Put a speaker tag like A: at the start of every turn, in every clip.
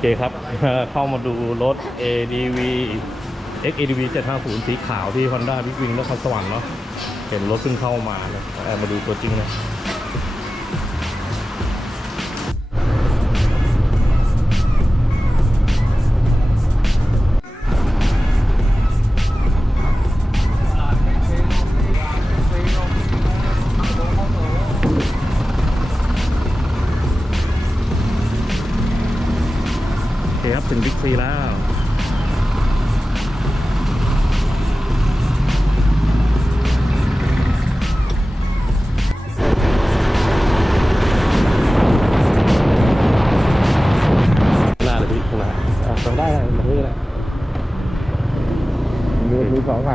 A: เคครับ เข้ามาดูรถ ADV XADV 750 สีขาวที่ Honda Big Wing นครสวรรค์เนาะเห็นรถเพิ่งเข้ามานะเอามาดูตัวจริงนะ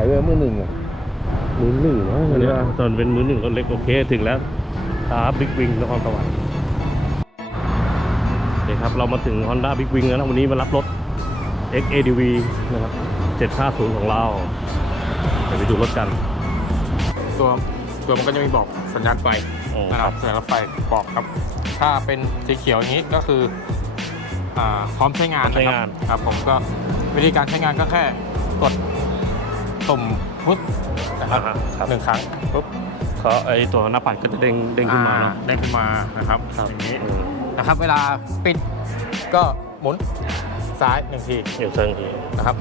A: า
B: ยเรื่องมือหนึ่งอะ
A: มือหนึ่งนะ
B: มือหนึ่ง
A: ตอนเป็นมือหนึ่งรถเล็กโอเคถึงแล้วครับบิ๊กวิงนครสวรรค์โอเคครับเรามาถึง Honda Big Wing แล้วนะวันนี้มารับรถ XADV นะครับ750 ของเรา เดี๋ยวไปดูรถกัน
B: ตัวตัวมันก็จะมีบอกสัญญาณไฟ
A: อ๋อ
B: นะครับสัญญาณไฟบอกครับ ถ้าเป็นสีเขียวอย่างนี้ก็คืออ่าพร้อมใช้งาน
A: ใช้
B: นะค
A: งา
B: รั
A: น
B: บครับผมก็วิธีการใช้งานก็แค่กด ตุ่มพุทนะครับ
A: อ่าครับ
B: หนึ่งครั้งปุ๊บ
A: เขาไอตัวหน้าปัดก็จะเด้งเด้งขึ้นมาเนาะ
B: อ่เด้งขึ้นมานะครับอย่างนี้
A: อืม
B: นะครับ เวลาปิดก็หมุนซ้ายหนึ่งที
A: เดี๋ยวเชิงที
B: นะครับ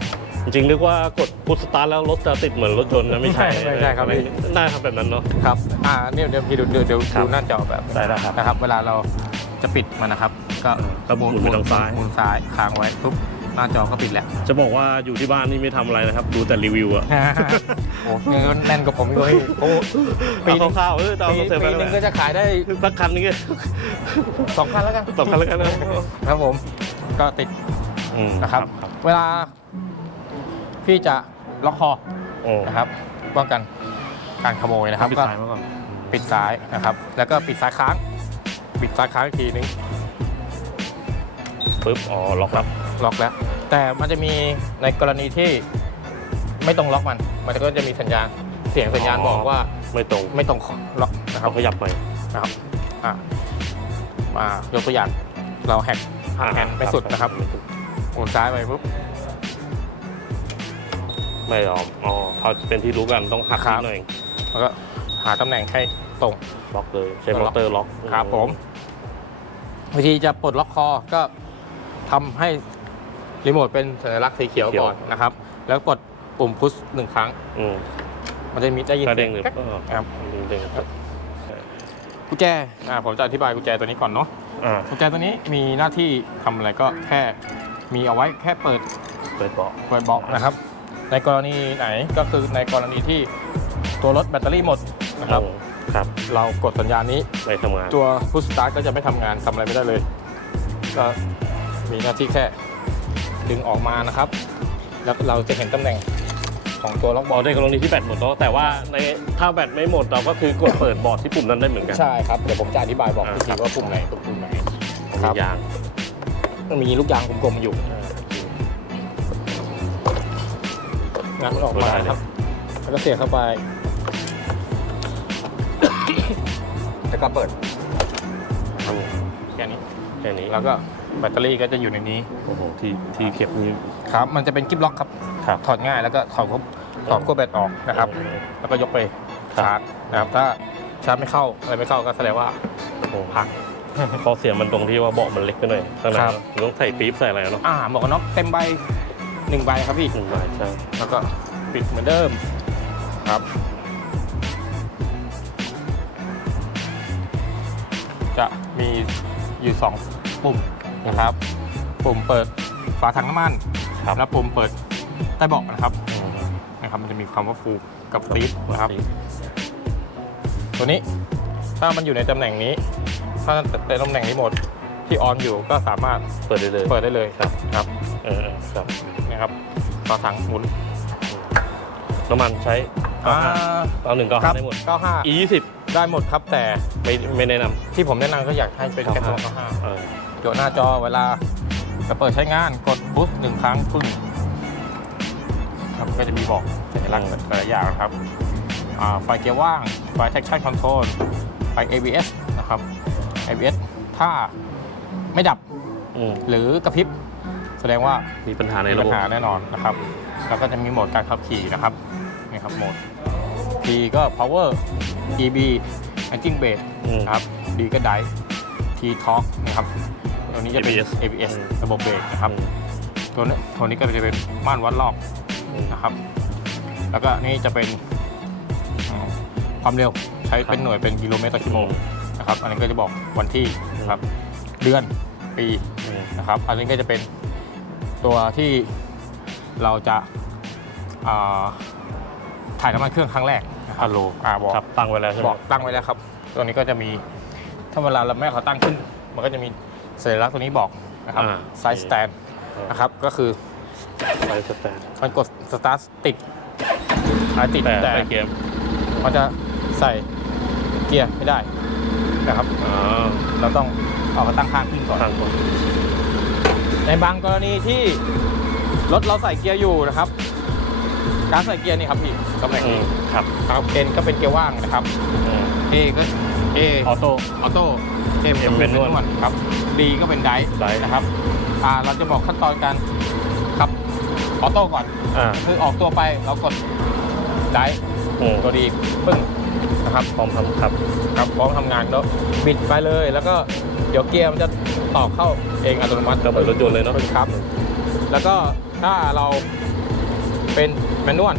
A: จริงๆนึกว่ากดพุทสตาร์ทแล้วรถจะติดเหมือนรถยนต์นะไม่ใช่
B: ไม่ใช่ครับ
A: ไม่ได้ครับแบบนั้นเนาะ
B: ครับ อ่าเนี่ยเดี๋ยวพี่ดูเดี๋ยวเดี๋ยว
A: ครับ
B: ดูหน้าจอแบบ
A: ได้แล้วครับ
B: นะครับ เวลาเราจะปิดมันนะครับ ก็
A: ก็หมุนไปทางซ้าย
B: หมุนซ้ายค้างไว้ปุ๊บ หน้าจอก็ปิดแล้ว
A: จะบอกว่าอยู่ที่บ้านนี่ไม่ทำอะไรนะครับ ดูแต่รีวิวอะ
B: โอ้เงินแน่นกว่าผมอีกเลยโอ้ปี
A: ปี
B: นึง
A: ข้าวๆเออตาม
B: ปี
A: คอนเซ็ปต์
B: ปี
A: แล้ว
B: นึงก็จะขายได้
A: สักคันนึงก็
B: สองคันแล้วกัน
A: สองคันแล้วกันนะ
B: ครับผม ก็ติด
A: อืม
B: นะครับ เวลา พี่จะล็อกคอ
A: โอ้
B: นะครับป้องกันการขโมยนะครับ
A: ปิด
B: ก็
A: สายมาก่อน
B: ปิดซ้ายนะครับ แล้วก็ปิดซ้ายค้าง ปิดซ้ายค้างอีกทีนึง
A: ปึ๊บอ๋อล็อกแล้ว
B: ล็อกแล้ว แต่มันจะมีในกรณีที่ไม่ตรงล็อกมัน มันก็จะมีสัญญาณเสียงสัญญาณบอกว่า
A: ไม่ตรง
B: ไม่ตรงล็อกนะครั
A: เอา
B: บ
A: ขยับไป
B: นะครับอะมายกตัวอย่างเราแฮกแฮนไม่สุดนะครับหมุนซ้ายไปปุ๊บ
A: ไม่ยอมอ๋อพอเป็นที่รู้กันต้องหัก
B: ครั
A: นิ
B: บ
A: ดหน่อย
B: แล้วก็หาตำแหน่งให้ตรง
A: ล็อกเลยใช้
B: ล็
A: ม
B: อก
A: อเตอร์ล็อก
B: ครับผมวิธีจะปลดล็อกคอก็ทำให้ รีโมทเป็นสัญลักษณ์สีเขียวก่อนนะครับ แล้วกดปุ่มพุชหนึ่งครั้ง
A: อืม
B: มันจะมีได้ยิน
A: กระเด้งหรือ
B: แก๊ก
A: เปล่า
B: ครับ
A: เด้งครับ
B: กุญแจอ่าผมจะอธิบายกุญแจตัวนี้ก่อนเนาะ
A: อ่า
B: กุญแจตัวนี้มีหน้าที่ทำอะไรก็แค่มีเอาไว้แค่เปิด
A: เปิดเบาะ
B: เปิดเบาะนะครับ ในกรณีไหนก็คือในกรณีที่ตัวรถแบตเตอรี่หมดนะครับ
A: อืมครับ
B: เรากดสัญญาณนี้
A: ไม่ทำงาน
B: ตัวพุชสตาร์ทก็จะไม่ทำงานทำอะไรไม่ได้เลย ก็มีหน้าที่แค่ ดึงออกมานะครับ แล้วเราจะเห็นตำแหน่งของตัวล็อก
A: บบอ
B: อ
A: ล
B: ล
A: ในกรณีที่แบตหมดเนาะแต่ว่าในถ้าแบตไม่หมดเราก็คือกดเปิดบอร์ดที่ปุ่มนั้นได้เหมือนกัน
B: ใช่ครับ เดี๋ยวผมจะอธิบายบอก
A: อ่า
B: อีกทีว่าปุ่มไหนคือปุ่มไหน
A: มี
B: ครับ
A: ยาง
B: มันมีลูกยางกลมๆอยู่งัดมันออกมาครับ แล้วก็เสียบเข้าไป แล้วก็เปิด
A: ครับผม
B: แค่นี้
A: แค่นี้
B: แล้วก็ แบตเตอรี่ก็จะอยู่ในนี้
A: โอ้โหที่ที่เก็บนี้
B: ครับ มันจะเป็นกิ๊บล็อกครับ
A: ครับ
B: ถอดง่ายแล้วก็ถอดพวกถอดขั้วแบตออกนะครับ แล้วก็ยกไป
A: ครับ
B: ชาร์จนะครับ ถ้าชาร์จไม่เข้าอะไรไม่เข้าก็แสดงว่า
A: โอ้โห
B: พัง
A: ข้อเสียมันตรงที่ว่าเบาะมันเล็กไปหน่อยข้างใน
B: ครับ
A: เนอะมันต้องใส่ปี๊บใส่อะไรเนาะ
B: อ่าหมวกกันน็อกเต็มใบหนึ่งใบครับพี่
A: หนึ่งใบใช่
B: แล้วก็ปิดเหมือนเดิมครับ จะมีอยู่สองปุ่ม นะครับปุ่มเปิดฝาถังน้ำมัน
A: ครับ
B: และปุ่มเปิดใต้เบาะนะครับ
A: อืม
B: นะครับ มันจะมีคำว่าฟูกับฟีดนะครับ
A: ฟีด
B: ตัวนี้ถ้ามันอยู่ในตำแหน่งนี้ ถ้าในตำแหน่งนี้หมดที่ออนอยู่ก็สามารถ
A: เปิดได้เลย
B: เปิดได้เลย
A: ครับ
B: ครับ
A: เออเออครับ
B: นะครับฝาถังหมุน
A: น้ำมันใช้
B: อ่า
A: เอาหนึ่งเก้า
B: ครั
A: ห้า
B: บ
A: ได้หมด
B: 95
A: e ยี่สิบ
B: ได้หมดครับแต่
A: ไม่ไม่แนะน
B: ที่ผมแนะนำก็อยากให้เป็นแค่ตัวำ95
A: เออ
B: โยนหน้าจอเวลาจะเปิดใช้งานกดบุ๊สหนึ่งครั้งปึ้งครับก็จะมีบอกสัญลักษณ์แต่ละอย่างนะครับอ่าไฟเกียร์ว่าง ไฟ traction control ไฟ ABS นะครับ ABS ถ้าไม่ดับ
A: อืม
B: หรือกระพริบ แสดงว่า
A: มีปัญหาใน
B: มี
A: ระ
B: ปั
A: บบ
B: ญหาแน่นอนนะครับ แล้วก็จะมีโหมดการขับขี่นะครับนี่ครับโหมด P ก็ power EB engine brake
A: อืม
B: นะครับ D ก็ drive T torque นะครับตัวนี้จะเป็น
A: ABS
B: ABS
A: อืม
B: ระบบเบรกนะครับตัวนี้ตัวนี้ก็จะเป็นม่านวัดรอบ
A: อืม
B: นะครับ แล้วก็นี่จะเป็นอืมความเร็วใช้เป็นหน่วยเป็นกิโลเมตรต่อชั่วโมงนะครับ อันนี้ก็จะบอกวันที่นะครับเดือนปี
A: อืม
B: นะครับ อันนี้ก็จะเป็นตัวที่เราจะอ่าถ่ายน้ำมันเครื่องครั้งแรกนะครับ
A: ฮัลโหล
B: อ่าบอก
A: ครับตั้งไว้แล้วใช่ไหม
B: บอกตั้งไว้แล้วครับ ตัวนี้ก็จะมี ถ้าเวลาเราแม่เขาตั้งขึ้น มันก็จะมีสัญลักษณ์ตัวนี้บอกนะครับ
A: อ่า
B: ไซส์สแตนนะครับ ก็คือ
A: ไปสแตน
B: มันกดสตาร์ทติดหายติด
A: แต่
B: แต่
A: ไปเกม
B: มันจะใส่เกียร์ไม่ได้นะครับ
A: อ่า
B: เราต้องเอากระตั้งข้างขึ้นก่อน
A: ตั้งก่อน
B: ในบางกรณีที่รถเราใส่เกียร์อยู่นะครับ การใส่เกียร์นี่ครับพี่ตำแหน่ง
A: อื
B: นี้
A: มครับ
B: ครับ N ก็เป็นเกียร์ว่างนะครับ
A: อืม
B: A ก็ A
A: ออโต้
B: ออโต้ M
A: เอ็มเป็นนวด
B: ครับ D ก็เป็นไดฟ์
A: ไดฟ์
B: นะครับอ่าเราจะบอกขั้นตอนการขับออโต้ก่อน
A: อ่า
B: คือออกตัวไปเรากดไดฟ์
A: อืม
B: ตัวดีปึ้งนะครับ
A: พร้อมทำครับ
B: ครับพร้อมทำงานแล้วบิดไปเลย แล้วก็เดี๋ยวเกียร์มันจะต่อเข้าเองอัตโนมัติ
A: ก็เหมือนรถยนต์เลยเนาะ
B: ครับ แล้วก็ถ้าเราเป็นแมนนวล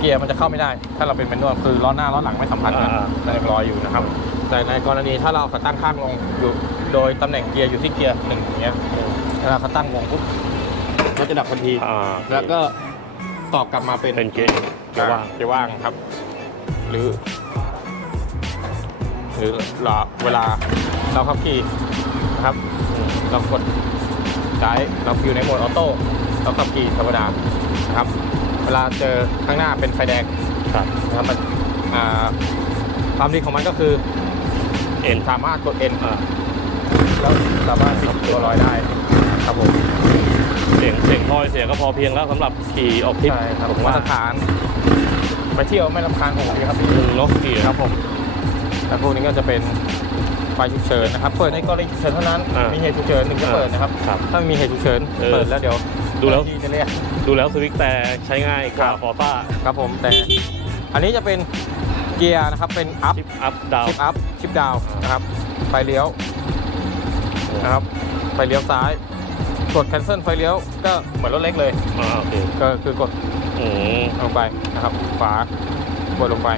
B: เนี่ยเกียร์มันจะเข้าไม่ได้ ถ้าเราเป็นแมนนวลคือล้อหน้าล้อหลังไม่สัมพันธ์กัน
A: อ่า
B: มันยังลอยอยู่นะครับ แต่ในกรณีถ้าเราขาตั้งข้างลงอยู่โดยตำแหน่งเกียร์อยู่ที่เกียร์หนึ่งอย่างเงี้ยเวลาเขาตั้งวงปุ๊บรถจะดับทันที
A: อ่า
B: แล้วก็ตอบกลับมาเป็น
A: เป็นเกมเกียร์ว่าง
B: เกียร์ว่างครับ หรือ หรือเราเวลาเราขับขี่นะครับ
A: อืม
B: เรากดใช้เราอยู่ในโหมดออโต้เราขับขี่ธรรมดานะครับ เวลาเจอข้างหน้าเป็นไฟแดง
A: ครับ
B: นะครับมันอ่าความดีของมันก็คือ
A: เอ็น
B: สามารถกด N
A: อ่า
B: แล้วสามารถปิดตัวลอยได้ครับผม
A: เสียงเสียงทอยเสียงก็พอเพียงแล้วสำหรับขี่ออกทริป
B: ใช่ครับ
A: ผม
B: มา
A: ว่า
B: ตรฐาน ไปเที่ยวไม่ลำคาญของผมดีครับพี่
A: หนึ่งเนาะขี่
B: ครับผมแล้วพวกนี้ก็จะเป็นไฟฉุกเฉินนะครับ เปิดในกรณีฉุกเฉินเท่านั้น
A: อ่ามี
B: มีเหตุฉุกเฉินหนึ่งจะเปิดนะครับ
A: ครับ
B: ถ้าไม่มีเหตุฉุกเฉิน
A: เออ
B: เปิดแล้วเดี๋ยว
A: ดูแล้ว
B: เจ้าหน้าที่จะเรียก
A: ดูแล้วสวิกแต่ใช้ง่ายกว่า
B: ครับ
A: ฟอร์ต้า
B: ครับผมแต่ อันนี้จะเป็นเกียร์นะครับเป็นอัพ
A: ชิปอัพดาว
B: ชิปอัพชิปดาวนะครับไฟเลี้ยวนะครับไฟเลี้ยวซ้าย กด cancel ไฟเลี้ยวก็เหมือนรถเล็กเลย
A: อ่าโอเค
B: ก็คือกด
A: อืม
B: ลงไปนะครับขวากดลงไป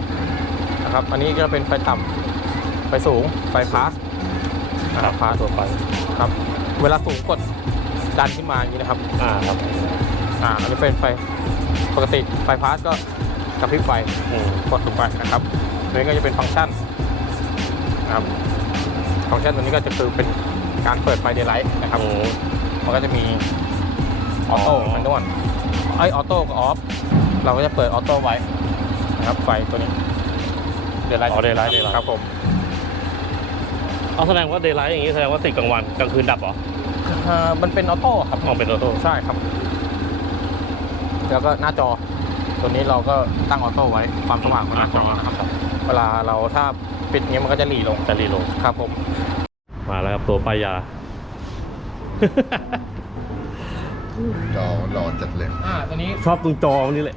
B: นะครับอันนี้ก็เป็นไฟต่ำไฟสูงไฟพาสนะครับพาส
A: ตัวไป
B: ครับ เวลาสูงกด ดันขึ้นมาอย่างนี้นะครับ
A: อ่าครับ
B: อ่าอันนี้เป็นไฟปกติไฟพาสก็กระพริบไฟ
A: อืม
B: กดลงไปนะครับตัวนี้ก็จะเป็นฟังก์ชันนะครับฟังก์ชันตัวนี้ก็จะคือเป็นการเปิดไฟเดย์ไลท์นะครับ
A: อืม
B: มันก็จะมีออโต้
A: อ๋อ
B: มันนวลไอยออโต้กับออฟ เราก็จะเปิดออโต้ไว้นะครับไฟตัวนี้ เดย์ไลท์
A: อ๋อ daylight daylight
B: ครับผม
A: เอาแสดงว่าเดย์ไลท์อย่างนี้แสดงว่าติดกลางวันกลางคืนดับเหรอ
B: อ่ามันเป็นออโต้ครับ
A: มองเป็นออโต้
B: ใช่ครับ แล้วก็หน้าจอ ตัวนี้เราก็ตั้งออโต้ไว้ความสว่างของหน้าจอนะครับ เวลาเราถ้าปิดเงี้ยมันก็จะหลีลง
A: จะรีโหลด
B: ครับผม
A: มาแล้วครับตัวป้ายยา
C: จอหล่อจัดเลย
B: อ่าตัวนี้
A: ชอบตรงจอนี่แหละ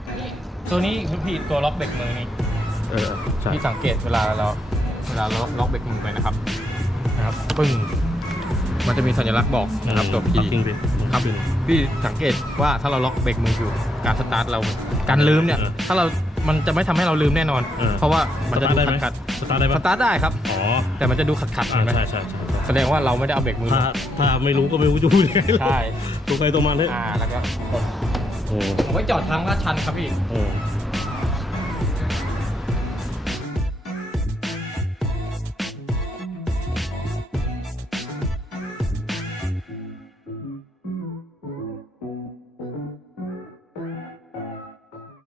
B: ตัวนี้คือพี่ตัวล็อกเบรกมือนี่
A: เออใช่
B: พี่สังเกตเวลาเราเวลาเราล็อกเบรกมือไปนะครับนะครับปึ้ง มันจะมีสัญลักษณ์บอกนะครับตัว P
A: จริงดิ
B: ครับพี่สังเกตว่าถ้าเราล็อกเบรกมืออยู่การสตาร์ทเราการลืมเนี่ย
A: เออ
B: ถ้าเรามันจะไม่ทำให้เราลืมแน่นอน
A: เออ
B: เพราะว่ามันจะดู
A: สตาร์ทได้ไหม
B: ขัด
A: สตาร์ทได้
B: ๆ
A: ปะ
B: สตาร์ทได้ครับ
A: อ๋อ
B: แต่มันจะดูขัดขัดๆ
A: อ่า
B: เห็นไหม
A: ใช่ใช่ใช่
B: แสดงว่าเราไม่ได้เอาเบรกมือ
A: ถ้าถ้าไม่รู้ก็ไม่รู้จะพูดยังไง
B: ใช่
A: ตัวใครตัวมันเลย
B: อ่าแล้วก็กด
A: อืม
B: ผมไว้จอดทางลาดชันครับพี่
A: อืม